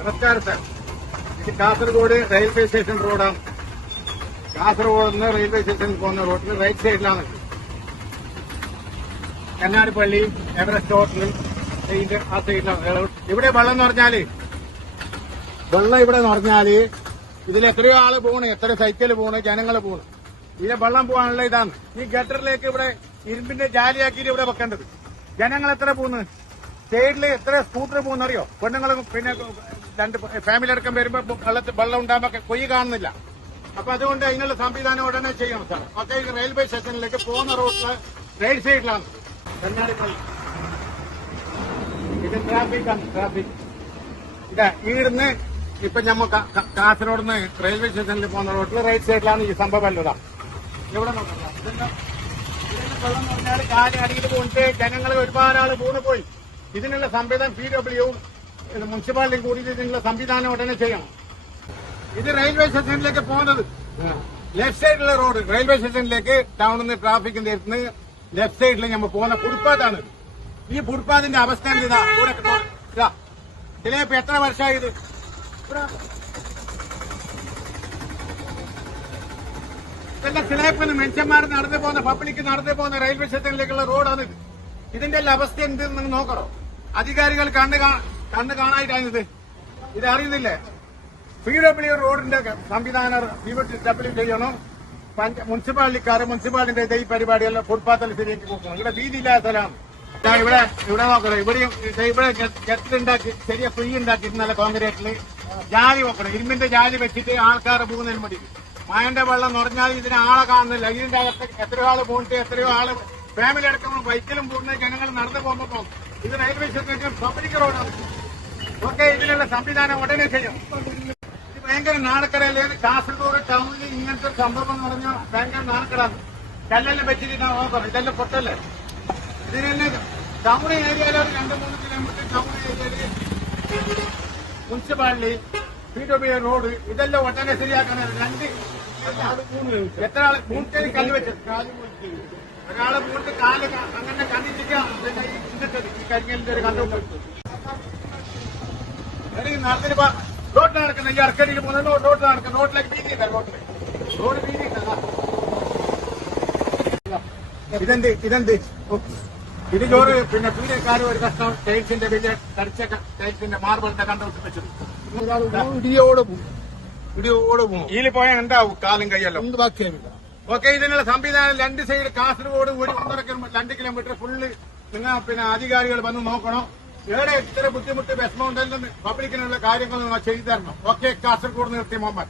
നമസ്കാരം സാർ. ഇത് Kasaragod railway station റോഡാണ്. കാസർഗോഡ് നിന്ന് റെയിൽവേ സ്റ്റേഷനിൽ പോകുന്ന റോഡിന് റൈറ്റ് സൈഡിലാണ് കന്നാടിപ്പള്ളി എവറസ്റ്റ് ഹോട്ടലും ആ സൈഡിലാണ്. ഇവിടെ വെള്ളം എന്ന് പറഞ്ഞാല് ഇവിടെ പറഞ്ഞാല് ഇതിൽ എത്രയോ ആള് പോണ്, എത്ര സൈക്കിള് പോണ്, ജനങ്ങള് പോണ്. ഇതിലെ വെള്ളം പോകാനുള്ള ഇതാണ്. ഈ ഗട്ടറിലേക്ക് ഇവിടെ ഇരുമ്പിന്റെ ജാലിയാക്കിയിട്ട് ഇവിടെ വെക്കേണ്ടത്. ജനങ്ങൾ എത്ര പോകുന്നു, സൈഡില് എത്ര സ്കൂട്ടർ പോകുന്നറിയോ? പെണ്ണുങ്ങളും പിന്നെ രണ്ട് ഫാമിലി അടക്കം വരുമ്പോ വെള്ളം ഉണ്ടാകുമ്പോ കൊയ്യ് കാണുന്നില്ല. അപ്പൊ അതുകൊണ്ട് അതിനുള്ള സംവിധാനം ഉടനെ ചെയ്യണം സാർ. ഒക്കെ ഈ റെയിൽവേ സ്റ്റേഷനിലേക്ക് പോകുന്ന റോഡില് റൈറ്റ് സൈഡിലാണ് കന്നാടിപ്പള്ളി. ഇത് ട്രാഫിക്കാണ്, ട്രാഫിക്. ഇതാ ഈടുന്ന് ഇപ്പൊ നമ്മ കാസർഗോഡ് നിന്ന് റെയിൽവേ സ്റ്റേഷനിൽ പോകുന്ന റോഡിൽ റൈറ്റ് സൈഡിലാണ് ഈ സംഭവം അല്ലതാ. ഇവിടെ നോക്കാം. ഇതിന്റെ വെള്ളം എന്ന് പറഞ്ഞാൽ കാല് അടിയിൽ പോയിട്ട് ജനങ്ങൾ ഒരുപാട് ആള് പോയി. ഇതിനുള്ള സംവിധാനം PWയും മുനിസിപ്പാലിറ്റിയും കൂടി ഇതിനുള്ള സംവിധാനം ഉടനെ ചെയ്യണം. ഇത് റെയിൽവേ സ്റ്റേഷനിലേക്ക് പോകുന്നത് ലെഫ്റ്റ് സൈഡിലുള്ള റോഡ്. റെയിൽവേ സ്റ്റേഷനിലേക്ക് ടൗണിൽ നിന്ന് ട്രാഫിക്കിന്റെ അടുത്ത് ലെഫ്റ്റ് സൈഡിൽ നമ്മൾ പോകുന്ന ഫുട്പാത്താണ്. ഈ ഫുട്പാത്തിന്റെ അവസ്ഥ എന്താ? ഇവിടെ ചിലപ്പോ എത്ര വർഷമായത് ഇതെല്ലാം ചിലപ്പോൾ മനുഷ്യന്മാർ നടന്നു പോകുന്ന പബ്ലിക് നടന്നു പോകുന്ന റെയിൽവേ സ്റ്റേഷനിലേക്കുള്ള റോഡാണ്. ഇതിന്റെ എല്ലാം അവസ്ഥ എന്തെന്ന് നോക്കണോ? അധികാരികൾ കണ്ണ് കാണായിട്ടാണിത്. ഇത് അറിയുന്നില്ലേ? PW റോഡിന്റെ സംവിധാനം PW ചെയ്യണം. മുനിസിപ്പാലിറ്റിന്റെ ഈ പരിപാടിയെല്ലാം ഫുട്പാത്തിൽ ശരിയാക്കി കൊടുക്കണം. ഇവിടെ വീതിയില്ലാത്ത സ്ഥലമാണ്. ഇവിടെ നോക്കണം. ഇവിടെ ഗെട്ടുണ്ടാക്കി ശരിയാ ഫ്രീ ഉണ്ടാക്കിയിരുന്നല്ല കോൺക്രീറ്റില് ജാലി നോക്കണം. ഇരുമ്പിന്റെ ജാലി വെച്ചിട്ട് ആൾക്കാർ പോകുന്നതിന് മതി. മഴന്റെ വെള്ളം നിറഞ്ഞാൽ ഇതിന് ആളെ കാണുന്നില്ല. ഇതിന്റെ അകത്ത് എത്രയോ ആള് പോയിട്ട് എത്രയോ ആള് ഫാമിലി അടക്കം ബൈക്കിലും പോകുന്ന ജനങ്ങൾ നടന്നു പോകുമ്പോൾ ഇത് റെയിൽവേ സ്റ്റേഷൻ പബ്ലിക് റോഡാണ്. ഓക്കെ, ഇതിനുള്ള സംവിധാനം ഉടനെ ചെയ്യും. ഇത് ഭയങ്കര നാണക്കടയില് കാസർഗോഡ് ടൗണിൽ ഇങ്ങനത്തെ സംഭവം എന്ന് പറഞ്ഞാൽ ഭയങ്കര നാണക്കടാണ്. കല്ലെല്ലാം വെച്ചിട്ട് നോക്കണം. ഇതെല്ലാം പൊട്ടല്ലേ? ഇതിനെല്ലാം ടൗൺ ഏരിയയിൽ ഒരു 2-3 കിലോമീറ്റർ ടൗൺ ഏരിയയില് മുനിസിപ്പാലിറ്റി PW റോഡ് ഇതെല്ലാം ഒട്ടനെ ശരിയാക്കണം. എത്ര ആള് മൂട്ടേരി കല്ല് വെച്ചത്? ഒരാള് മൂട്ട് കാല് അങ്ങനെ കണ്ടിട്ട് ഈ കരിങ്ങലിന്റെ ഒരു കണ്ടു നടത്തിപ്പോ റോഡ് നടക്കുന്ന ഈ അർക്കടിയിൽ പോകുന്ന റോഡ് നടക്കുന്ന റോഡിലേക്ക് വീതിയില്ല. റോഡ് വീതിയില്ല. ഇതെന്ത് ഇത് ചോറ് പിന്നെ പീഡിയക്കാരും ഒരു കഷ്ടം ടൈൽസിന്റെ വലിയ തടിച്ച ടൈൽസിന്റെ മാർബിളിന്റെ കണ്ടുപിടിച്ച് വെച്ചത് ഇടിയോട് പോകും. ഇതിൽ പോയാൽ ഉണ്ടാവും കാലും കൈയെല്ലാം ബാക്കിയാവില്ല. ഓക്കെ, ഇതിനുള്ള സംവിധാനം രണ്ട് സൈഡ് കാസർഗോഡ് 1.5 കിലോമീറ്റർ ഫുള്ള് നിങ്ങൾ പിന്നെ അധികാരികൾ വന്ന് നോക്കണം. ഏറെ ഇത്ര ബുദ്ധിമുട്ട് വിഷമം ഉണ്ടെങ്കിലും പബ്ലിക്കിനുള്ള കാര്യങ്ങൾ ചെയ്തു തരണം. ഓക്കെ, കാസർഗോഡ് നിർത്തി മുഹമ്മദ്.